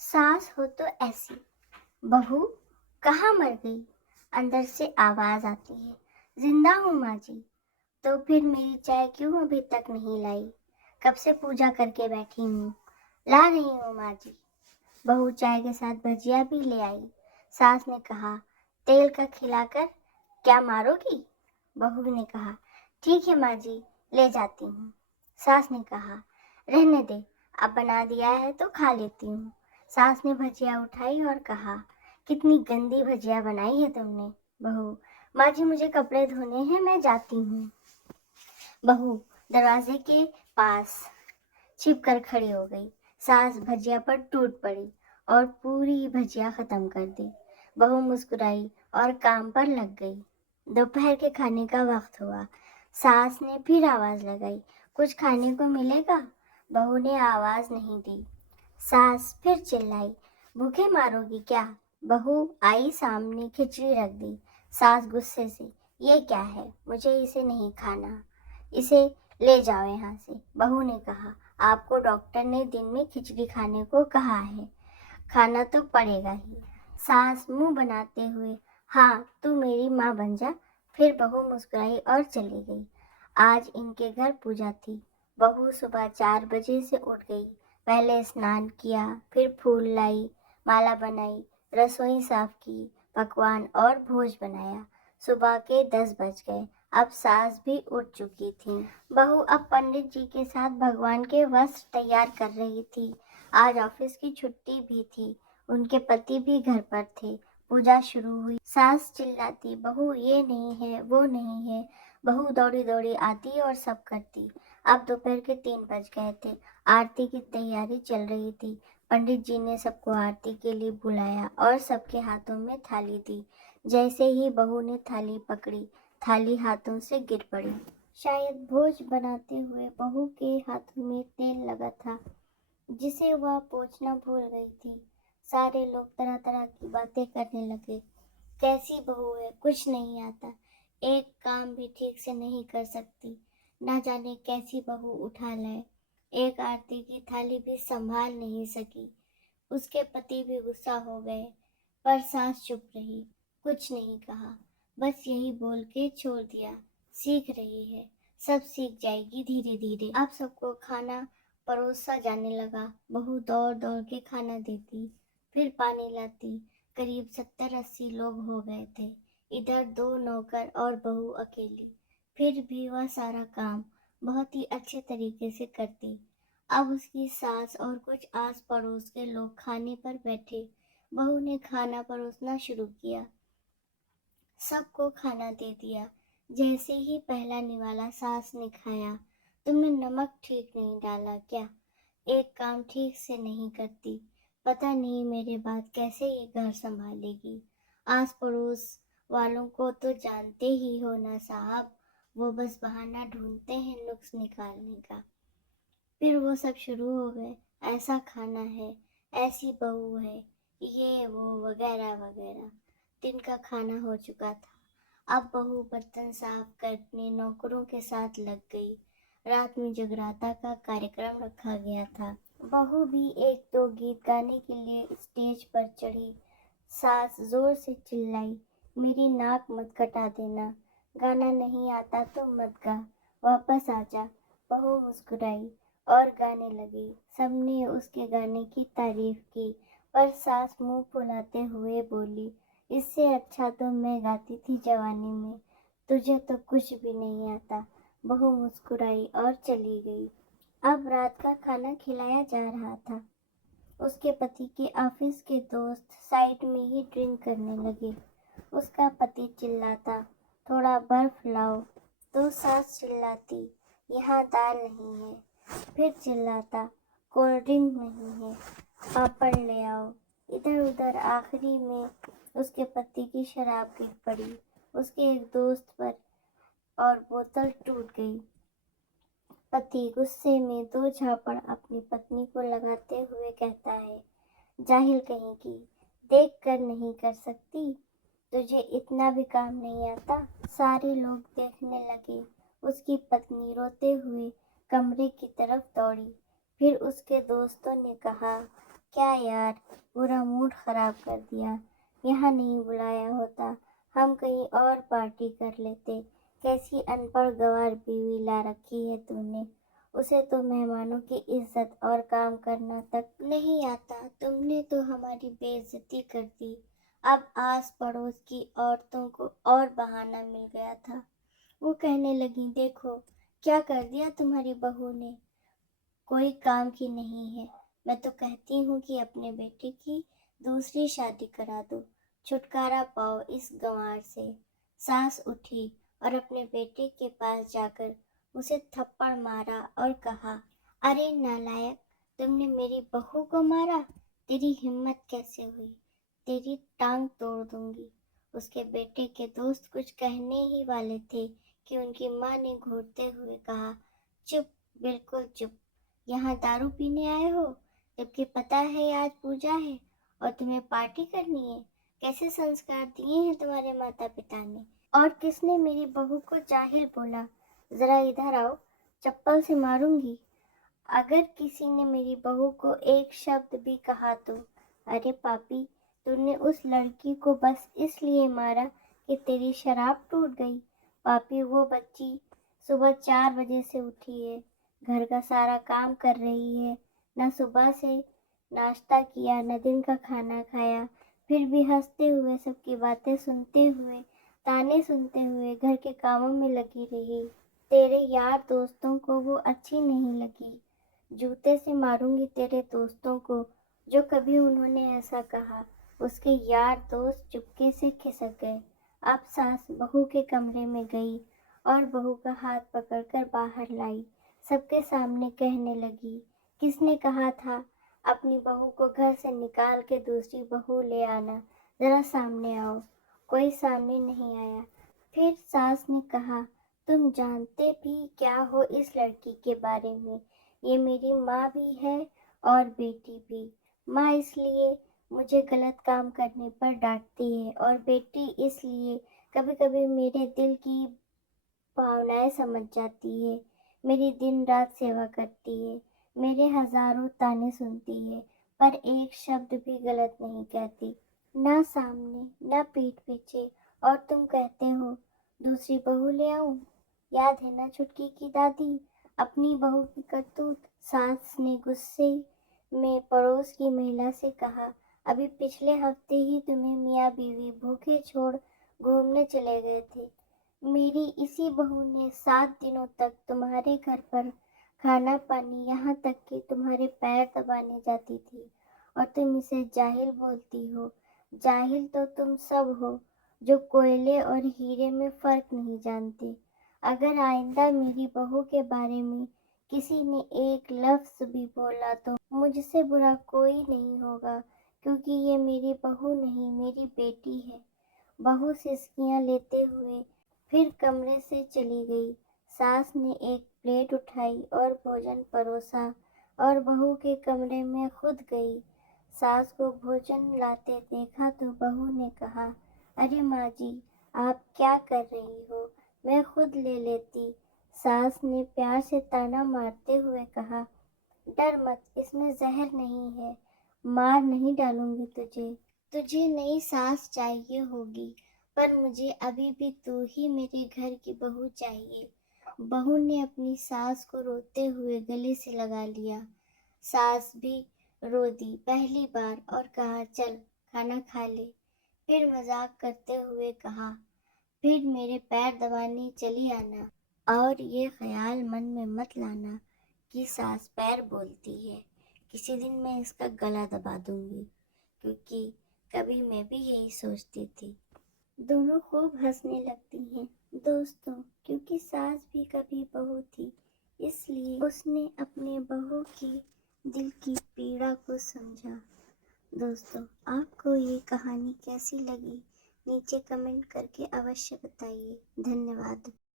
सास हो तो ऐसी, बहू कहाँ मर गई। अंदर से आवाज आती है, जिंदा हूँ माँ जी। तो फिर मेरी चाय क्यों अभी तक नहीं लाई। कब से पूजा करके बैठी हूँ, ला रही हूँ माँ जी। बहू चाय के साथ भजिया भी ले आई। सास ने कहा, तेल का खिलाकर क्या मारोगी। बहू ने कहा, ठीक है माँ जी, ले जाती हूँ। सास ने कहा, रहने दे, अब बना दिया है तो खा लेती हूँ। सास ने भजिया उठाई और कहा, कितनी गंदी भजिया बनाई है तुमने। बहू, माँ जी मुझे कपड़े धोने हैं, मैं जाती हूँ। बहू दरवाजे के पास छिप कर खड़ी हो गई। सास भजिया पर टूट पड़ी और पूरी भजिया खत्म कर दी। बहू मुस्कुराई और काम पर लग गई। दोपहर के खाने का वक्त हुआ। सास ने फिर आवाज लगाई, कुछ खाने को मिलेगा। बहू ने आवाज नहीं दी। सास फिर चिल्लाई, भूखे मारोगी क्या। बहू आई सामने खिचड़ी रख दी। सास गुस्से से, ये क्या है, मुझे इसे नहीं खाना, इसे ले जाओ यहाँ से। बहू ने कहा, आपको डॉक्टर ने दिन में खिचड़ी खाने को कहा है, खाना तो पड़ेगा ही। सास मुंह बनाते हुए, हाँ तू मेरी माँ बन जा। फिर बहू मुस्कुराई और चली गई। आज इनके घर पूजा थी। बहू सुबह 4 बजे से उठ गई। पहले स्नान किया, फिर फूल लाई, माला बनाई, रसोई साफ की, पकवान और भोज बनाया। सुबह के 10 बज गए। अब सास भी उठ चुकी थी। बहू अब पंडित जी के साथ भगवान के वस्त्र तैयार कर रही थी। आज ऑफिस की छुट्टी भी थी। उनके पति भी घर पर थे। पूजा शुरू हुई। सास चिल्लाती, बहू ये नहीं है, वो नहीं है। बहू दौड़ी दौड़ी आती और सब करती। अब दोपहर के 3 बज गए थे। आरती की तैयारी चल रही थी। पंडित जी ने सबको आरती के लिए बुलाया और सबके हाथों में थाली दी। जैसे ही बहू ने थाली पकड़ी, थाली हाथों से गिर पड़ी। शायद भोज बनाते हुए बहू के हाथों में तेल लगा था, जिसे वह पोंछना भूल गई थी। सारे लोग तरह तरह की बातें करने लगे। कैसी बहू है, कुछ नहीं आता, एक काम भी ठीक से नहीं कर सकती, ना जाने कैसी बहू उठा लाए, एक आरती की थाली भी संभाल नहीं सकी। उसके पति भी गुस्सा हो गए, पर सास चुप रही, कुछ नहीं कहा, बस यही बोल के छोड़ दिया, सीख रही है, सब सीख जाएगी धीरे धीरे। अब सबको खाना परोसा जाने लगा। बहू दौड़ दौड़ के खाना देती, फिर पानी लाती। करीब 70-80 लोग हो गए थे। इधर 2 नौकर और बहू अकेली। फिर भी वह सारा काम बहुत ही अच्छे तरीके से करती। अब उसकी सास और कुछ आस पड़ोस के लोग खाने पर बैठे। बहू ने खाना परोसना शुरू किया, सबको खाना दे दिया। जैसे ही पहला निवाला सास ने खाया, तुमने नमक ठीक नहीं डाला क्या, एक काम ठीक से नहीं करती, पता नहीं मेरे बाद कैसे ये घर संभालेगी। आस पड़ोस वालों को तो जानते ही हो ना साहब, वो बस बहाना ढूंढते हैं नुक्स निकालने का। फिर वो सब शुरू हो गए, ऐसा खाना है, ऐसी बहू है, ये वो वगैरह वगैरह। दिन का खाना हो चुका था। अब बहू बर्तन साफ करने नौकरों के साथ लग गई। रात में जगराता का कार्यक्रम रखा गया था। बहू भी 1-2 गीत गाने के लिए स्टेज पर चढ़ी। सास जोर से चिल्लाई, मेरी नाक मत कटा देना, गाना नहीं आता तो मत गा, वापस आ जा। बहू मुस्कुराई और गाने लगी। सबने उसके गाने की तारीफ की, पर सास मुंह फुलाते हुए बोली, इससे अच्छा तो मैं गाती थी जवानी में, तुझे तो कुछ भी नहीं आता। बहू मुस्कुराई और चली गई। अब रात का खाना खिलाया जा रहा था। उसके पति के ऑफिस के दोस्त साइड में ही ड्रिंक करने लगे। उसका पति चिल्लाता, थोड़ा बर्फ लाओ, तो सास चिल्लाती, यहाँ दाल नहीं है। फिर चिल्लाता, कोल्ड ड्रिंक नहीं है, पापड़ ले आओ। इधर उधर आखिरी में उसके पति की शराब गिर पड़ी उसके एक दोस्त पर और बोतल टूट गई। पति गुस्से में 2 झापड़ अपनी पत्नी को लगाते हुए कहता है, जाहिल कहीं की, देख कर नहीं कर सकती, तुझे इतना भी काम नहीं आता। सारे लोग देखने लगे। उसकी पत्नी रोते हुए कमरे की तरफ दौड़ी। फिर उसके दोस्तों ने कहा, क्या यार, पूरा मूड खराब कर दिया। यहाँ नहीं बुलाया होता, हम कहीं और पार्टी कर लेते। कैसी अनपढ़ गंवार बीवी ला रखी है तूने। उसे तो मेहमानों की इज्जत और काम करना तक नहीं आता। तुमने तो हमारी बेइज्जती कर दी। अब आस पड़ोस की औरतों को और बहाना मिल गया था। वो कहने लगी, देखो क्या कर दिया तुम्हारी बहू ने, कोई काम की नहीं है। मैं तो कहती हूँ कि अपने बेटे की दूसरी शादी करा दो, छुटकारा पाओ इस गंवार से। सास उठी और अपने बेटे के पास जाकर उसे थप्पड़ मारा और कहा, अरे नालायक, तुमने मेरी बहू को मारा। तेरी हिम्मत कैसे हुई, तेरी टांग तोड़ दूंगी। उसके बेटे के दोस्त कुछ कहने ही वाले थे कि उनकी माँ ने घूरते हुए कहा, चुप, बिल्कुल चुप। यहाँ दारू पीने आए हो, जबकि पता है आज पूजा है और तुम्हें पार्टी करनी है। कैसे संस्कार दिए हैं तुम्हारे माता पिता ने। और किसने मेरी बहू को जाहिल बोला। जरा इधर आओ, चप्पल से मारूंगी अगर किसी ने मेरी बहू को एक शब्द भी कहा तो। अरे पापी, तूने उस लड़की को बस इसलिए मारा कि तेरी शराब टूट गई। पापी, वो बच्ची सुबह 4 बजे से उठी है, घर का सारा काम कर रही है, न सुबह से नाश्ता किया न दिन का खाना खाया, फिर भी हंसते हुए सबकी बातें सुनते हुए, ताने सुनते हुए घर के कामों में लगी रही। तेरे यार दोस्तों को वो अच्छी नहीं लगी। जूते से मारूंगी तेरे दोस्तों को जो कभी उन्होंने ऐसा कहा। उसके यार दोस्त चुपके से खिसक गए। अब सास बहू के कमरे में गई और बहू का हाथ पकड़कर बाहर लाई। सबके सामने कहने लगी, किसने कहा था अपनी बहू को घर से निकाल के दूसरी बहू ले आना। जरा सामने आओ। कोई सामने नहीं आया। फिर सास ने कहा, तुम जानते भी क्या हो इस लड़की के बारे में। ये मेरी माँ भी है और बेटी भी। माँ इसलिए मुझे गलत काम करने पर डांटती है और बेटी इसलिए कभी कभी मेरे दिल की भावनाएं समझ जाती है। मेरी दिन रात सेवा करती है, मेरे हजारों ताने सुनती है, पर एक शब्द भी गलत नहीं कहती, ना सामने ना पीठ पीछे। और तुम कहते हो दूसरी बहू ले आऊं। याद है ना छुटकी की दादी, अपनी बहू की करतूत। सास ने गुस्से में पड़ोस की महिला से कहा, अभी पिछले हफ्ते ही तुम्हें मियाँ बीवी भूखे छोड़ घूमने चले गए थे। मेरी इसी बहू ने 7 दिनों तक तुम्हारे घर पर खाना पानी, यहाँ तक कि तुम्हारे पैर दबाने जाती थी, और तुम इसे जाहिल बोलती हो। जाहिल तो तुम सब हो जो कोयले और हीरे में फर्क नहीं जानते। अगर आइंदा मेरी बहू के बारे में किसी ने एक लफ्ज भी बोला तो मुझसे बुरा कोई नहीं होगा, क्योंकि ये मेरी बहू नहीं, मेरी बेटी है। बहू सिसकियां लेते हुए फिर कमरे से चली गई। सास ने एक प्लेट उठाई और भोजन परोसा और बहू के कमरे में खुद गई। सास को भोजन लाते देखा तो बहू ने कहा, अरे माँ जी, आप क्या कर रही हो, मैं खुद ले लेती। सास ने प्यार से ताना मारते हुए कहा, डर मत, इसमें जहर नहीं है, मार नहीं डालूंगी तुझे। तुझे नई सास चाहिए होगी, पर मुझे अभी भी तू ही मेरे घर की बहू चाहिए। बहू ने अपनी सास को रोते हुए गले से लगा लिया। सास भी रो दी पहली बार और कहा, चल खाना खा ले। फिर मजाक करते हुए कहा, फिर मेरे पैर दबाने चली आना, और ये ख्याल मन में मत लाना कि सास पैर बोलती है। किसी दिन मैं इसका गला दबा दूंगी, क्योंकि कभी मैं भी यही सोचती थी। दोनों खूब हंसने लगती हैं दोस्तों, क्योंकि सास भी कभी बहू थी, इसलिए उसने अपने बहू की दिल की पीड़ा को समझा। दोस्तों, आपको ये कहानी कैसी लगी नीचे कमेंट करके अवश्य बताइए। धन्यवाद।